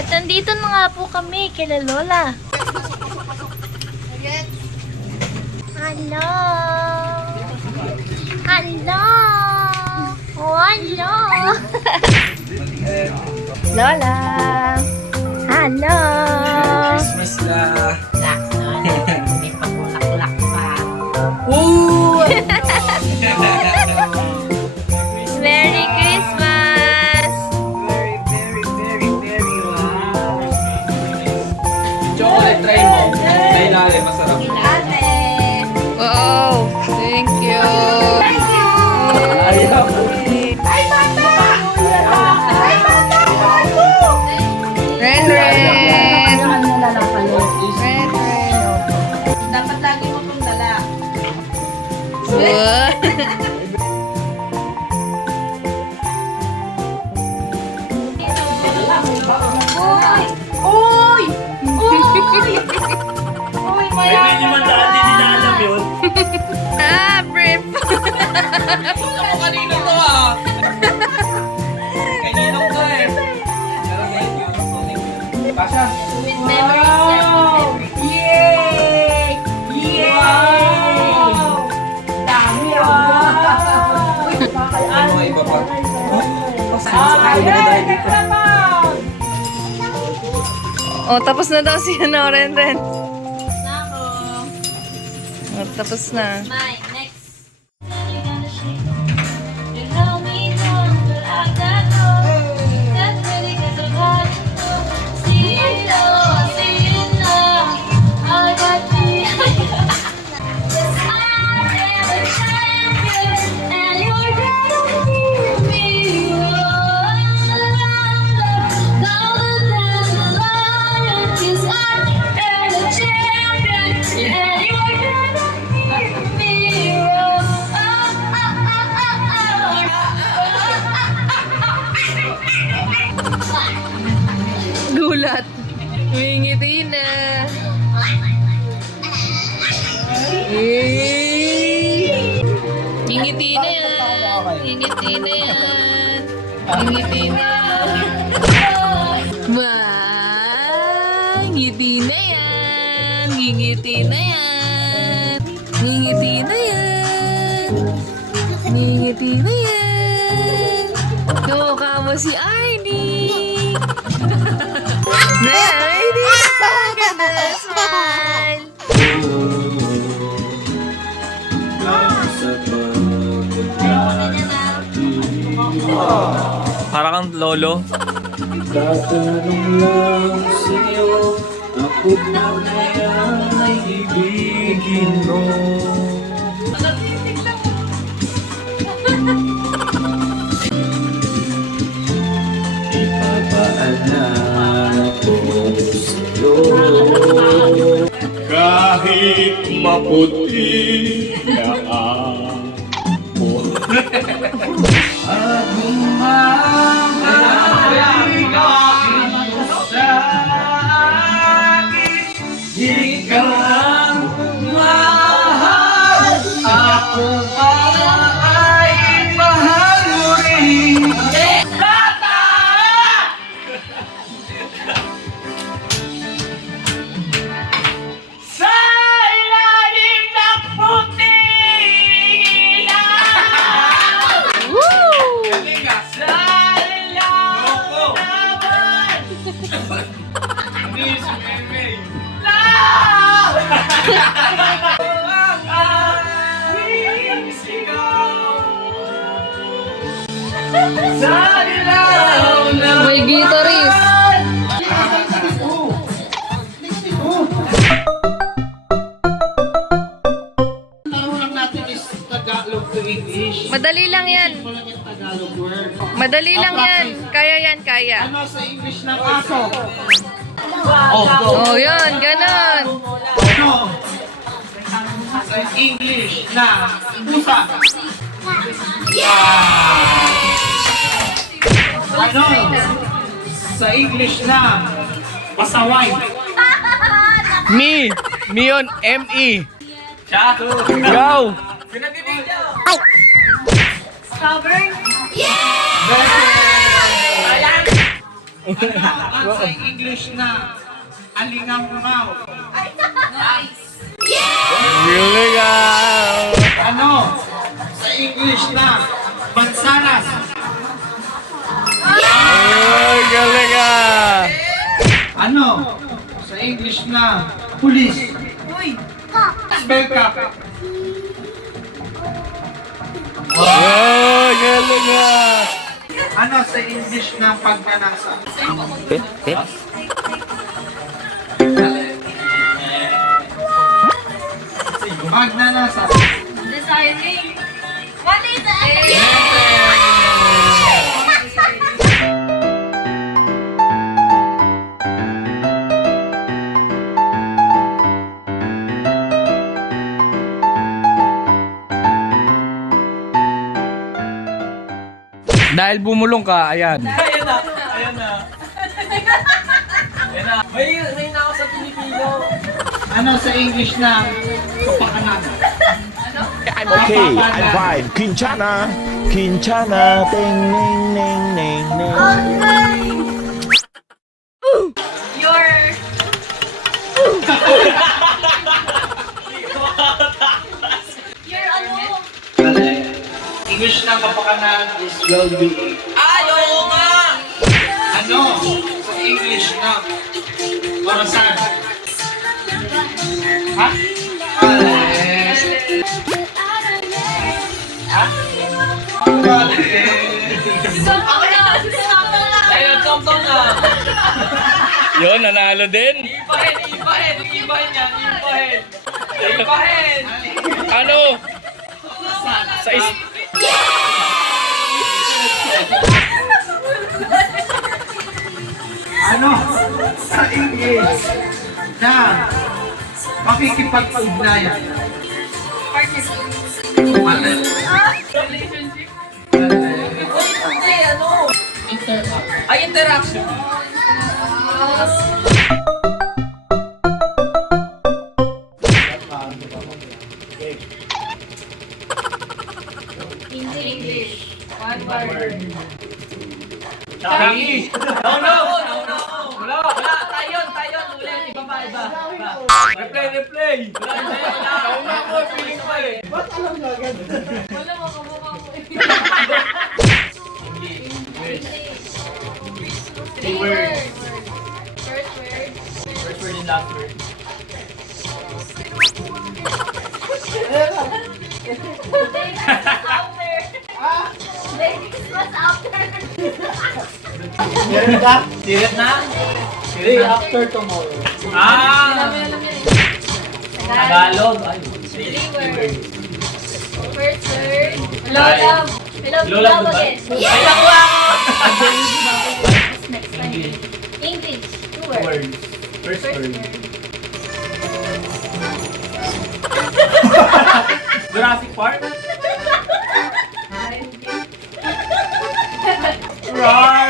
At nandito na nga po kami kila Lola. Hello! Hello! Oh, hello! Lola! Hello! Christmas na. May pagulaklak pa. Ooh! Merry Christmas! Very wow. Chocolate try mo. May ilalim, masarap. Wow! Thank you! Ayaw. Ren Ren! Dapat lagi mo itong dala. Uy! Uy, Hindi naman dati nila alam yun. Ah, brief! Ako kanino to ah? Kanino to eh? Pero thank you. Pasha. With memories yan. Yay! Yay! Dami Ano mga iba pa? Oh, tapos na daw si ano, Ren Ren. Nako. Oh, tapos na. Mine, next. Gulat. Ngingiti na. Ngingiti na yan. Ngingiti na yan. Ngingiti na yan. Bye! Ngiti na yan. Ngingiti na yan. Ngingiti na yan. Ngingiti na yan. Kamukha mo si Arnie. Ready? Ganda, smile. Para kang lolo. Tatanong lang sa'yo, ako na kaya ay ibigin mo. Ipapaalala ko sa'yo. Kahit maputi na ako. At bumabalik sa akin, ikaw ang mahal. Ako ay mahal mo rin. Sa ilalim ng puting ilaw. Woo! Sa ilalim naman. Hindi si Meme. Love! Ang aking sigaw. Sa ilaw ng May guitarist. Tarungan natin is Tagalog to English. Madali lang yan. Wala yung Tagalog word. Madali lang yan. Kaya yan, kaya. Ano sa English ng aso? Oh, yun. Ganon. Ano? Sa English na pusa. Ano? Sa English na pasaway. Me! Me yun, M-E. Siya. Go! Ano sa English na alingaw-ngaw? Nice. Galing ah! Ano sa English na mansanas? Ay, galing ah! Ano sa English na pulis? Spell cup. Ay, galing ah! Ano sa English ng pagkanasa? Magnanasa. Desiring. Dahil bumulong ka, ayan. Ayan na. Ayan na. Ayan na. May na ako sa Pilipino. Ano sa English ng kapakanan? I'm okay. I'm fine. Quinchana. Quinchana. Ding, ding, ding, ding, ding. Your... Your ano? English ng kapakanan is well-being. Ay, oo nga! Ano sa English ng orasan? Ha? Ayun, tom-tom na. Yun, nanalo din. Ibahin, ibahin. Ibahin yan, ibahin. Ibahin. Ano? Sa is... Ano sa English na makikipag-ugnayan? Mali. Hindi, ano? Ay, interaction. English. One word. Chinese. No, no. Wala, wala. Tayo, ulit. Iba pa, iba. Replay. Wala. Wala ko, feeling pa eh. Wala mo, kamukha mo. Three words. First word. First word and last word. Ladies was after. Meron ka? Sirit na? Day after tomorrow. Ah! Tagalog. Ay, Three words. First word. Hello, love. Hello, Lola, love goodbye. again. Ay, nakuha ko! Next time. English. Two words. Word. First word. Jurassic Park? Roar!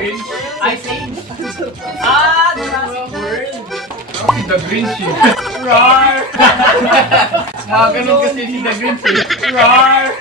Grinch? Ice Age? Ah, Jurassic World! The Grinch. Roar! Ganun kasi si The Grinch. Roar!